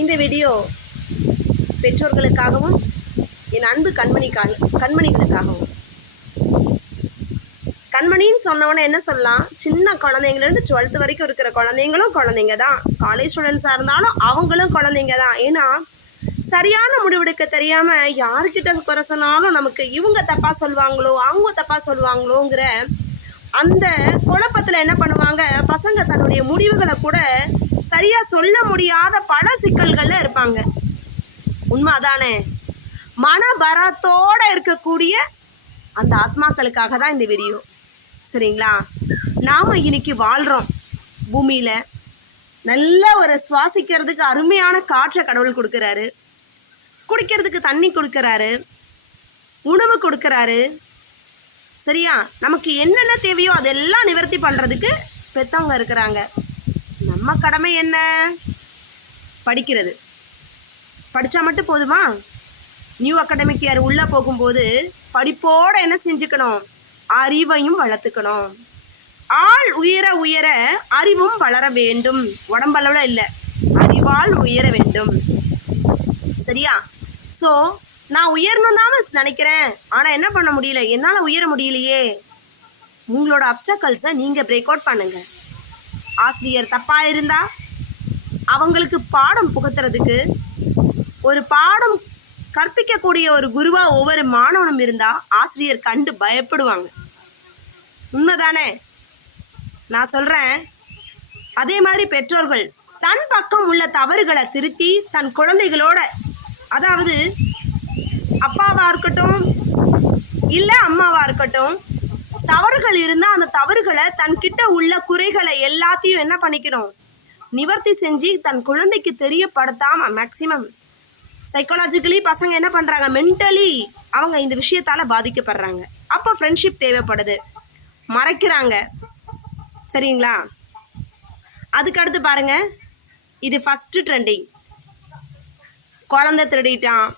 இந்த வீடியோ பெற்றோர்களுக்காகவும் என் அன்பு கண்மணிகளுக்காகவும். கண்மணின்னு சொன்னவொன்னே என்ன சொல்லலாம், சின்ன குழந்தைங்கலேருந்து 12th வரைக்கும் இருக்கிற குழந்தைங்களும் குழந்தைங்க தான், காலேஜ் ஸ்டூடெண்ட்ஸாக இருந்தாலும் அவங்களும் குழந்தைங்க தான். ஏன்னா சரியான முடிவெடுக்க தெரியாமல் யார்கிட்ட குறை சொன்னாலும் நமக்கு இவங்க தப்பாக சொல்லுவாங்களோ அவங்க தப்பாக சொல்லுவாங்களோங்கிற அந்த குழப்பத்தில் என்ன பண்ணுவாங்க, பசங்க தன்னுடைய முடிவுகளை கூட சரியாக சொல்ல முடியாத பல சிக்கல்களில் இருப்பாங்க. உண்மை அதானே? மனபரத்தோடு இருக்கக்கூடிய அந்த ஆத்மாக்களுக்காக தான் இந்த வீடியோ. சரிங்களா? நாம் இன்னைக்கு வாழ்கிறோம் பூமியில், நல்ல ஒரு சுவாசிக்கிறதுக்கு அருமையான காற்றை கடவுள் கொடுக்குறாரு, குடிக்கிறதுக்கு தண்ணி கொடுக்குறாரு, உணவு கொடுக்குறாரு. சரியா? நமக்கு என்னென்ன தேவையோ அதெல்லாம் நிவர்த்தி பண்ணுறதுக்கு பெற்றவங்க இருக்கிறாங்க. நம்ம கடமை என்ன? படிக்கிறது. படித்தா மட்டும் போதுமா? நியூ அகாடமிக் இயர் உள்ளே போகும்போது படிப்போடு என்ன செஞ்சுக்கணும், அறிவையும் வளர்த்துக்கணும். ஆள் உயர உயர அறிவும் வளர வேண்டும். உடம்பளவில் இல்லை, அறிவால் உயர வேண்டும். சரியா? ஸோ நான் உயரணும் தான் நினைக்கிறேன், ஆனால் என்ன பண்ண முடியல, என்னால் உயர முடியலையே. உங்களோட அப்டக்கல்ஸை நீங்கள் பிரேக் அவுட் பண்ணுங்கள். ஆசிரியர் தப்பாக இருந்தால் அவங்களுக்கு பாடம் புகத்துறதுக்கு ஒரு பாடம் கற்பிக்கக்கூடிய ஒரு குருவாக ஒவ்வொரு மாணவனும் இருந்தால் ஆசிரியர் கண்டு பயப்படுவாங்க. உண்மைதானே? நான் சொல்கிறேன். அதே மாதிரி பெற்றோர்கள் தன் பக்கம் உள்ள தவறுகளை திருத்தி தன் குழந்தைகளோட, அதாவது அப்பாவாக இருக்கட்டும் இல்லை அம்மாவாக இருக்கட்டும், தவறுகள் இருந்தால் அந்த தவறுகளை தன்கிட்ட உள்ள குறைகளை எல்லாத்தையும் என்ன பண்ணிக்கணும், நிவர்த்தி செஞ்சு தன் குழந்தைக்கு தெரியப்படுத்தாமல் மேக்சிமம் சைக்காலஜிக்கலி பசங்க என்ன பண்ணுறாங்க, மென்டலி அவங்க இந்த விஷயத்தால் பாதிக்கப்படுறாங்க. அப்போ ஃப்ரெண்ட்ஷிப் தேவைப்படுது, மறைக்கிறாங்க. சரிங்களா? அதுக்கடுத்து பாருங்கள், இது ஃபஸ்ட்டு ட்ரெண்டிங். குழந்தை திருடிட்டான்,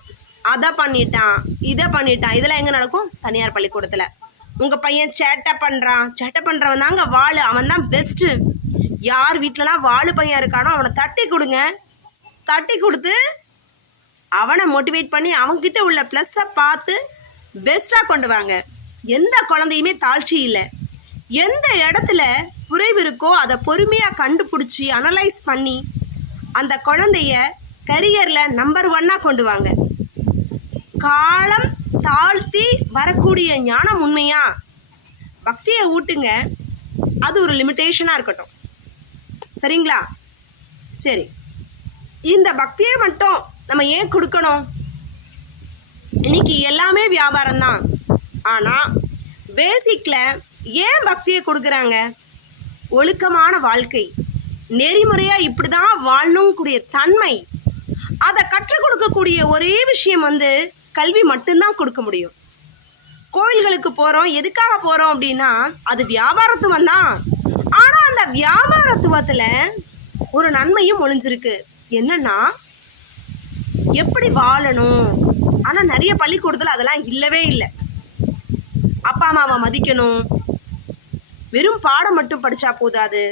அதை பண்ணிட்டான், இதை பண்ணிட்டான். இதெல்லாம் எங்கே நடக்கும்? தனியார் பள்ளிக்கூடத்தில். உங்கள் பையன் சேட்டை பண்ணுறவன் தாங்க வாள், அவன் தான் பெஸ்ட்டு. யார் வீட்டிலலாம் வாள் பையன் இருக்கானோ அவனை தட்டி கொடுங்க. தட்டி கொடுத்து அவனை மோட்டிவேட் பண்ணி அவன்கிட்ட உள்ள ப்ளஸ்ஸை பார்த்து பெஸ்ட்டாக கொண்டு வாங்க. எந்த குழந்தையுமே தாழ்ச்சி இல்லை. எந்த இடத்துல குறைவு இருக்கோ அதை பொறுமையாக கண்டுபிடிச்சி அனலைஸ் பண்ணி அந்த குழந்தைய கரியரில் நம்பர் 1 கொண்டு வாங்க. காலம் தாழ்த்தி வரக்கூடிய ஞானம் உண்மையா? பக்தியை ஊட்டுங்க, அது ஒரு லிமிட்டேஷனாக இருக்கட்டும். சரிங்களா? சரி, இந்த பக்தியை மட்டும் நம்ம ஏன் கொடுக்கணும்? இன்னைக்கு எல்லாமே வியாபாரம் தான். ஆனால் பேசிக்கில் ஏன் பக்தியை கொடுக்குறாங்க? ஒழுக்கமான வாழ்க்கை, நெறிமுறையாக இப்படி தான் வாழணுங்கூடிய தன்மை, அதை கற்றுக் கொடுக்கக்கூடிய ஒரே விஷயம் கல்வி மட்டும்தான் கொடுக்க முடியும். கோயில்களுக்கு போகிறோம், எதுக்காக போகிறோம் அப்படின்னா அது வியாபாரத்துவம் தான். ஆனால் அந்த வியாபாரத்துவத்தில் ஒரு நன்மையும் ஒளிஞ்சிருக்கு. என்னன்னா எப்படி வாழணும். ஆனால் நிறைய பள்ளிக்கூடத்தில் அதெல்லாம் இல்லவே இல்லை. அப்பா அம்மாவை மதிக்கணும், வெறும் பாடம் மட்டும் படித்தா போதாது.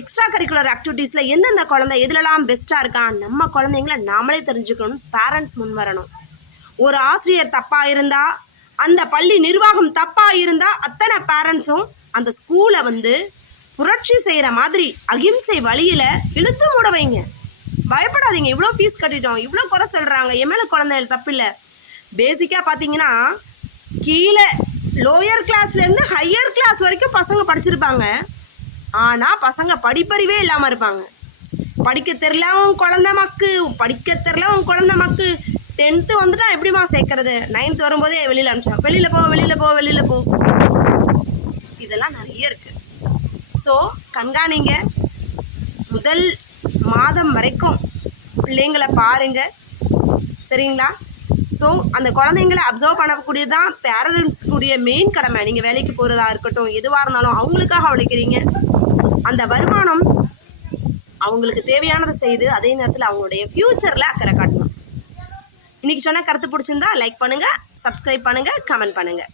எக்ஸ்ட்ரா கரிக்குலர் ஆக்டிவிட்டீஸில் எந்தெந்த குழந்தை எதுலலாம் பெஸ்ட்டாக இருக்கான், நம்ம குழந்தைங்கள நாமளே தெரிஞ்சுக்கணும். பேரண்ட்ஸ் முன் வரணும். ஒரு ஆசிரியர் தப்பாக இருந்தால், அந்த பள்ளி நிர்வாகம் தப்பாக இருந்தால் அத்தனை பேரண்ட்ஸும் அந்த ஸ்கூலை புரட்சி செய்கிற மாதிரி அகிம்சை வழியில் இழுத்து மூட வைங்க. பயப்படாதீங்க. இவ்வளோ ஃபீஸ் கட்டிட்டோம், இவ்வளோ குறை சொல்கிறாங்க, என் மேலே குழந்தைகள் தப்பில்லை. பேசிக்காக பார்த்தீங்கன்னா கீழே லோயர் கிளாஸ்லேருந்து ஹையர் கிளாஸ் வரைக்கும் பசங்க படிச்சிருப்பாங்க. ஆனால் பசங்க படிப்பறிவே இல்லாமல் இருப்பாங்க. படிக்க தெரில உன் குழந்த மக்கு, படிக்க தெரில உன் குழந்த மக்கு. 10th வந்துட்டா எப்படிமா சேர்க்கறது? 9th வரும்போதே வெளியில் அனுப்பிச்சோம், வெளியில் போ வெளியில் போ வெளியில் போ. இதெல்லாம் நிறைய இருக்குது. ஸோ கண்காணிங்க. முதல் மாதம் வரைக்கும் பிள்ளைங்களை பாருங்கள். சரிங்களா? ஸோ அந்த குழந்தைங்களை அப்சர்வ் பண்ணக்கூடியது தான் பேரண்ட்ஸ்க்குடைய மெயின் கடமை. நீங்கள் வேலைக்கு போகிறதா இருக்கட்டும், எதுவாக இருந்தாலும் அவங்களுக்காக உழைக்கிறீங்க. அந்த வருமானம் அவங்களுக்கு தேவையானதை செய்து அதே நேரத்தில் அவங்களுடைய ஃப்யூச்சரில் அக்கறை காட்டணும். இன்றைக்கி சொன்ன கருத்து பிடிச்சிருந்தா லைக் பண்ணுங்கள், சப்ஸ்கிரைப் பண்ணுங்கள், கமெண்ட் பண்ணுங்கள்.